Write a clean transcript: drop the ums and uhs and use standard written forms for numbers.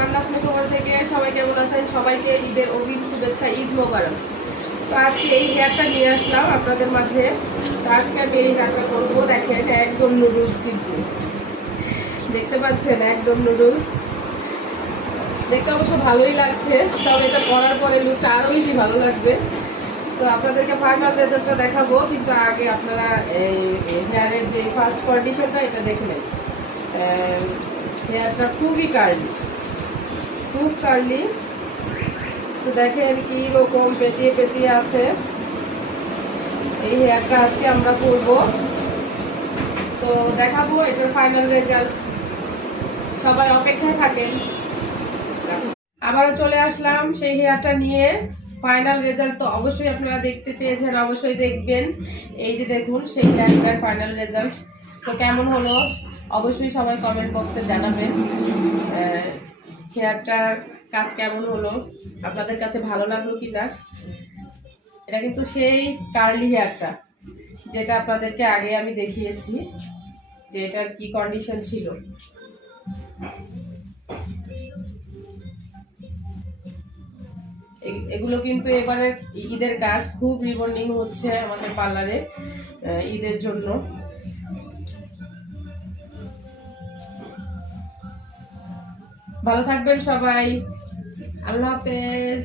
Panna's makeover থেকে সবাই কেমন আছেন? সবাইকে ঈদের অগ্রিম শুভেচ্ছা, ঈদ মোবারক। তো আজকে এই হেয়ারটা নিয়ে আসলাম আপনাদের মাঝে। তো আজকে আমি এই হেয়ারটা করবো। দেখেন একদম নুডলস, কিন্তু দেখতে পাচ্ছেন একদম নুডলস। দেখতে অবশ্য ভালোই লাগছে, তবে এটা করার পরে লুকটা আরো বেশি ভালো লাগবে। তো আপনাদেরকে ফাইনাল রেজাল্টটা দেখাবো, কিন্তু আগে আপনারা এই হেয়ারের যে ফার্স্ট কন্ডিশনটা এটা দেখে নেন। হেয়ারটা খুবই কার্লি, খুব কার্লি। তো দেখেন কি রকম পেঁচিয়ে পেঁচিয়ে আছে। এই হেয়ারটা আজকে আমরা করব, তো দেখাবো এটার ফাইনাল রেজাল্ট। সবাই অপেক্ষায় থাকেন। আবারও চলে আসলাম সেই হেয়ারটা নিয়ে। ফাইনাল রেজাল্ট তো অবশ্যই আপনারা দেখতে চেয়েছেন, অবশ্যই দেখবেন। এই যে দেখুন সেই হেয়ারটার ফাইনাল রেজাল্ট। তো কেমন হলো অবশ্যই সবাই কমেন্ট বক্সে জানাবেন। হেয়ারটার কাজ কেমন হলো, আপনাদের কাছে ভালো লাগলো কিনা। এটা কিন্তু সেই কার্লি হেয়ারটা যেটা আপনাদেরকে আগে আমি দেখিয়েছি যে এটার কি কন্ডিশন ছিল। এগুলো কিন্তু এবারে ঈদের কাজ, খুব রিবন্ডিং হচ্ছে আমাদের পার্লারে ঈদের জন্য। ভালো থাকবেন সবাই, আল্লাহ হাফেজ।